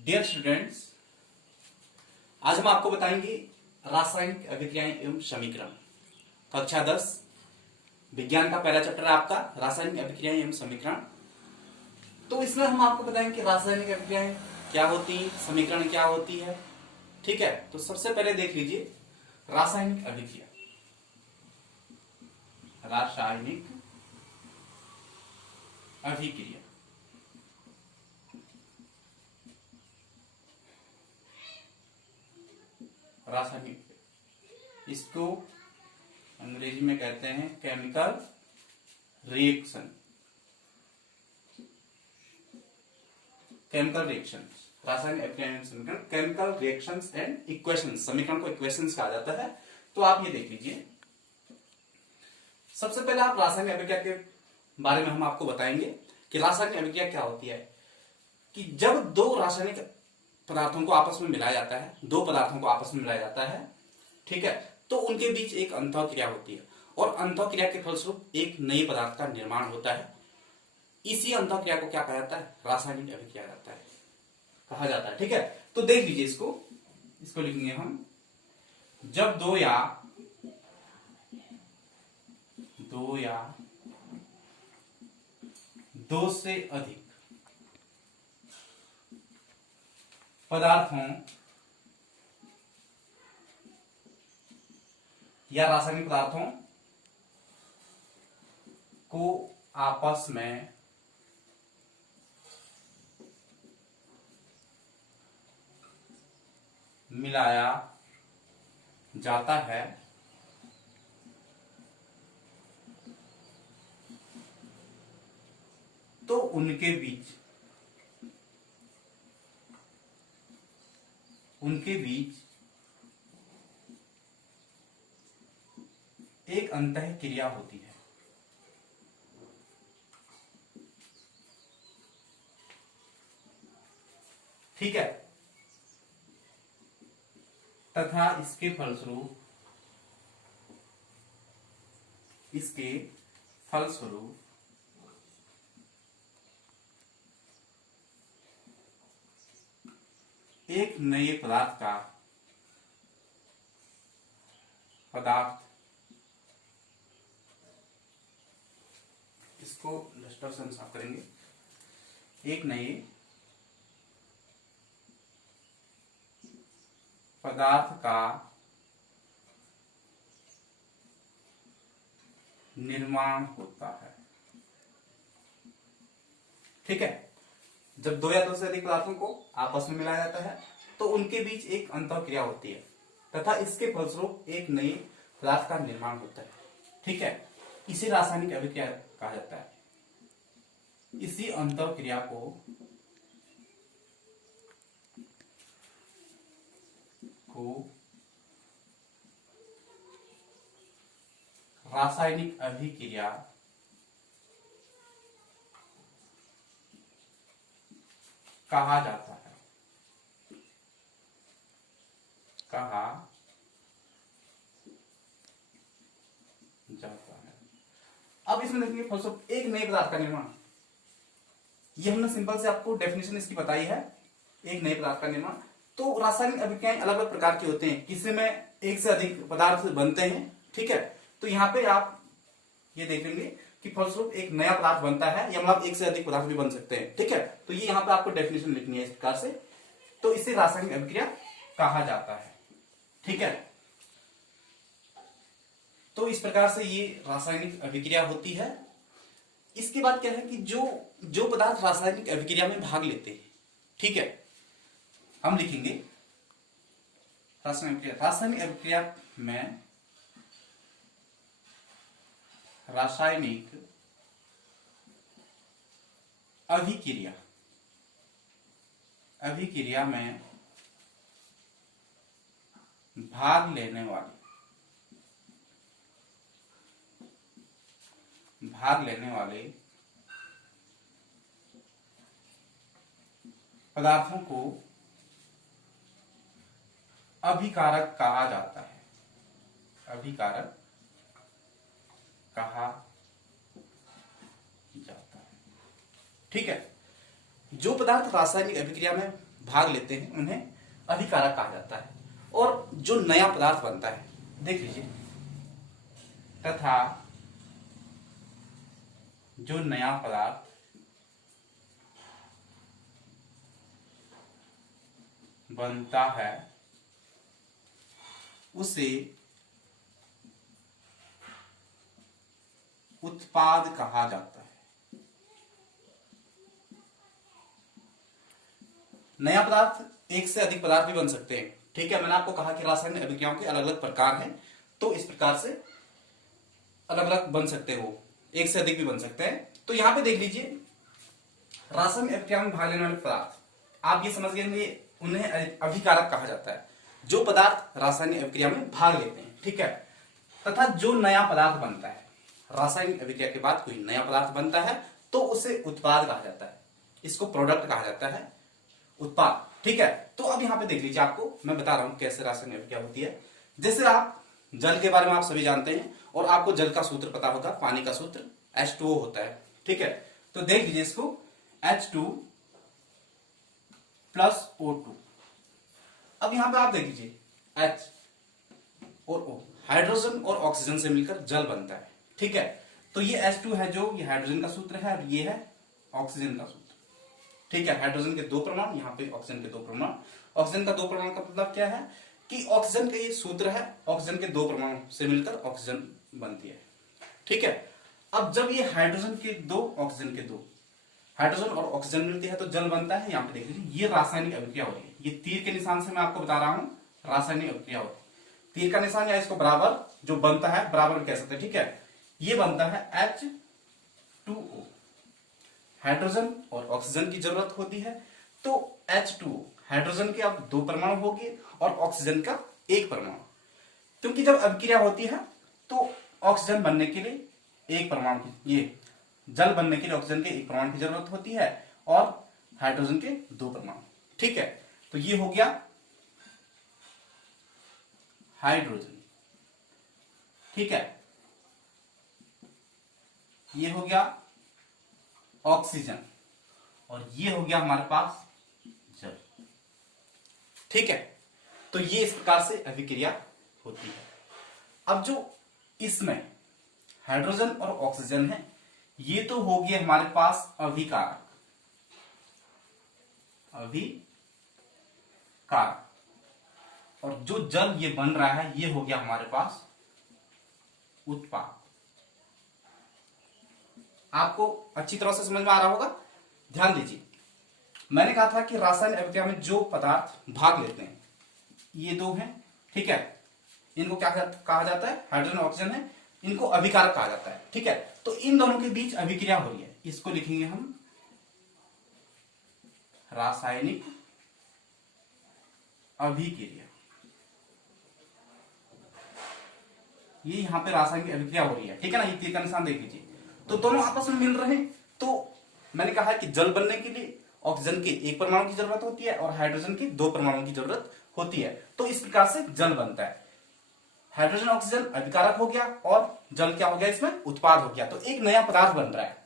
Dear students, आज हम आपको बताएंगे रासायनिक अभिक्रियाएं एवं समीकरण। कक्षा 10 विज्ञान का पहला चैप्टर है आपका रासायनिक अभिक्रियाएं एवं समीकरण। तो इसमें हम आपको बताएंगे कि रासायनिक अभिक्रियाएं क्या होती है, समीकरण क्या होती है। ठीक है, तो सबसे पहले देख लीजिए रासायनिक अभिक्रिया। रासायनिक अभिक्रिया रासायनिक, इसको अंग्रेजी में कहते हैं केमिकल रिएक्शन। केमिकल रिएक्शन, रासायनिक अभिक्रिया समीकरण, केमिकल रिएक्शंस एंड इक्वेशंस। समीकरण को इक्वेशंस कहा जाता है। तो आप ये देख लीजिए, सबसे पहले आप रासायनिक अभिक्रिया के बारे में हम आपको बताएंगे कि रासायनिक अभिक्रिया क्या होती है। कि जब दो रासायनिक पदार्थों को आपस में मिलाया जाता है, दो पदार्थों को आपस में मिलाया जाता है, ठीक है, तो उनके बीच एक अंतःक्रिया होती है और अंतःक्रिया के फलस्वरूप एक नए पदार्थ का निर्माण होता है। इसी अंतःक्रिया को क्या कहा जाता है? रासायनिक अभिक्रिया कहा जाता है। ठीक है, तो देख लीजिए इसको लिखेंगे हम। जब दो या दो से अधिक पदार्थों या रासायनिक पदार्थों को आपस में मिलाया जाता है तो उनके बीच एक अंतःक्रिया होती है। ठीक है, तथा इसके फलस्वरूप एक नए पदार्थ इसको डस्टर से साफ करेंगे। एक नए पदार्थ का निर्माण होता है। ठीक है, जब दो या दो से अधिक पदार्थों को आपस में मिलाया जाता है तो उनके बीच एक अंतःक्रिया होती है तथा इसके फलस्वरूप एक नए पदार्थ का निर्माण होता है। ठीक है, इसे रासायनिक अभिक्रिया कहा जाता है। इसी अंतःक्रिया को रासायनिक अभिक्रिया कहा जाता है। अब इसमें देखिए फलस्वरूप एक नए पदार्थ का निर्माण। ये हमने सिंपल से आपको डेफिनेशन इसकी बताई है, एक नए पदार्थ का निर्माण। तो रासायनिक अभिक्रियाएं अलग अलग प्रकार की होते हैं, किसी में एक से अधिक पदार्थ बनते हैं। ठीक है, तो यहाँ पे आप ये देख लेंगे कि फलस्वरूप एक नया पदार्थ बनता है या मतलब एक से अधिक पदार्थ भी बन सकते हैं। ठीक है, तो ये यहाँ पे आपको डेफिनेशन लिखनी है इस प्रकार से। तो इसे रासायनिक अभिक्रिया कहा जाता है। ठीक है, तो इस प्रकार से ये रासायनिक अभिक्रिया होती है। इसके बाद क्या है कि जो पदार्थ रासायनिक अभिक्रिया में भाग लेते हैं, ठीक है, हम लिखेंगे रासायनिक अभिक्रिया में रासायनिक अभिक्रिया में भाग लेने वाले पदार्थों को अभिकारक कहा जाता है। अभिकारक कहा जाता है। ठीक है, जो पदार्थ रासायनिक अभिक्रिया में भाग लेते हैं उन्हें अभिकारक कहा जाता है। और जो नया पदार्थ बनता है, देख लीजिए, तथा जो नया पदार्थ बनता है उसे उत्पाद कहा जाता है। नया पदार्थ एक से अधिक पदार्थ भी बन सकते हैं, ठीक है। मैंने आपको कहा कि रासायनिक अभिक्रियाओं के अलग अलग प्रकार हैं, तो इस प्रकार से अलग अलग बन सकते हैं, वो एक से अधिक भी बन सकते हैं। तो यहां पे देख लीजिए, रासायनिक अभिक्रिया में भाग लेने वाले पदार्थ, आप ये समझ गए, उन्हें अभिकारक कहा जाता है, जो पदार्थ रासायनिक अभिक्रिया में भाग लेते हैं, ठीक है। तथा जो नया पदार्थ बनता है, रासायनिक अभिक्रिया के बाद कोई नया पदार्थ बनता है तो उसे उत्पाद कहा जाता है, इसको प्रोडक्ट कहा जाता है, उत्पाद, ठीक है। तो अब यहां पे देख लीजिए, आपको मैं बता रहा हूं कैसे रासायनिक अभिक्रिया होती है। जैसे आप जल के बारे में आप सभी जानते हैं, और आपको जल का सूत्र पता होगा, पानी का सूत्र H2O होता है, ठीक है। तो देख लीजिए इसको, H2 प्लस O2। अब यहां पे आप देख लीजिए, H और O, हाइड्रोजन और ऑक्सीजन से मिलकर जल बनता है, ठीक है। तो ये H2 है, जो ये हाइड्रोजन का सूत्र है, और ये है ऑक्सीजन का सूत्र, ठीक है। हाइड्रोजन के 2 परमाणु, यहाँ पे ऑक्सीजन के 2 परमाणु। ऑक्सीजन का 2 परमाणु का मतलब क्या है कि ऑक्सीजन का ये सूत्र है, ऑक्सीजन के 2 परमाणु से मिलकर ऑक्सीजन बनती है, ठीक है। अब जब ये हाइड्रोजन के 2, ऑक्सीजन के 2, हाइड्रोजन और ऑक्सीजन मिलती है तो जल बनता है। यहाँ पे देख लीजिए, ये रासायनिक अभिक्रिया हो रही है। ये तीर के निशान से मैं आपको बता रहा हूं रासायनिक अभिक्रिया होती है। तीर का निशान या इसको बराबर जो बनता है, बराबर कह सकते हैं, ठीक है। ये बनता है H2O, हाइड्रोजन और ऑक्सीजन की जरूरत होती है, तो H2O, हाइड्रोजन के अब 2 परमाणु होंगे और ऑक्सीजन का 1 परमाणु। क्योंकि जब अभिक्रिया होती है तो ऑक्सीजन बनने के लिए 1 परमाणु की, ये जल बनने के लिए ऑक्सीजन के 1 परमाणु की जरूरत होती है और हाइड्रोजन के 2 परमाणु, ठीक है। तो ये हो गया हाइड्रोजन, ठीक है। ये हो गया ऑक्सीजन, और ये हो गया हमारे पास जल, ठीक है। तो ये इस प्रकार से अभिक्रिया होती है। अब जो इसमें हाइड्रोजन और ऑक्सीजन है, ये तो हो गए हमारे पास अभिकारक, और जो जल ये बन रहा है, ये हो गया हमारे पास उत्पाद। आपको अच्छी तरह से समझ में आ रहा होगा। ध्यान दीजिए, मैंने कहा था कि रासायनिक अभिक्रिया में जो पदार्थ भाग लेते हैं, ये 2 हैं, ठीक है। इनको क्या कहा जाता है, हाइड्रोजन और ऑक्सीजन है, इनको अभिकारक कहा जाता है, ठीक है। तो इन दोनों के बीच अभिक्रिया हो रही है, इसको लिखेंगे हम रासायनिक अभिक्रिया। ये यहां पे रासायनिक अभिक्रिया हो रही है, ठीक है ना। ये तीर का निशान देख लीजिए, तो दोनों आपस में मिल रहे हैं। तो मैंने कहा कि जल बनने के लिए ऑक्सीजन के 1 परमाणु की जरूरत होती है और हाइड्रोजन के 2 परमाणु की जरूरत होती है। तो इस प्रकार से जल बनता है। हाइड्रोजन ऑक्सीजन अभिकारक हो गया और जल क्या हो गया, इसमें उत्पाद हो गया। तो एक नया पदार्थ बन रहा है,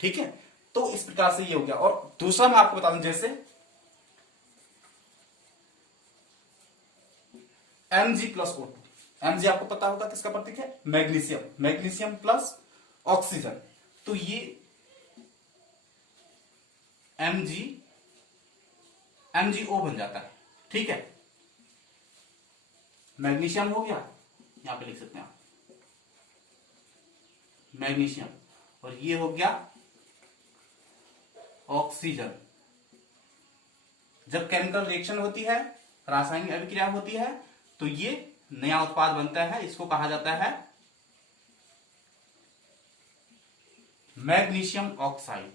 ठीक है। तो इस प्रकार से ये हो गया। और दूसरा मैं आपको बता दूं, जैसे Mg प्लस O2, Mg आपको पता होगा किसका प्रतीक है, मैग्नीशियम, मैग्नीशियम प्लस ऑक्सीजन, तो ये MgO बन जाता है, ठीक है। मैग्नीशियम हो गया, यहां पे लिख सकते हैं आप मैग्नीशियम, और ये हो गया ऑक्सीजन। जब केमिकल रिएक्शन होती है, रासायनिक अभिक्रिया होती है, तो ये नया उत्पाद बनता है, इसको कहा जाता है magnesium oxide.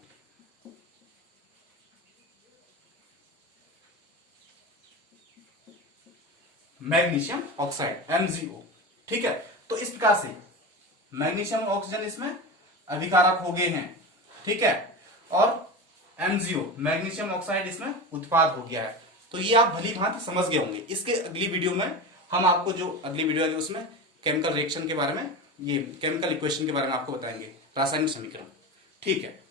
Magnesium oxide MgO, ठीक है। तो इस प्रकार से मैग्नीशियम और ऑक्सीजन इसमें अभिकारक हो गए हैं, ठीक है, और MgO मैग्नीशियम ऑक्साइड इसमें उत्पाद हो गया है। तो ये आप भली भांति समझ गए होंगे। इसके अगली वीडियो में हम आपको, जो अगली वीडियो है उसमें केमिकल रिएक्शन के बारे में, ये केमिकल इक्वेशन के बारे में आपको बताएंगे, रासायनिक समीकरण, ठीक है।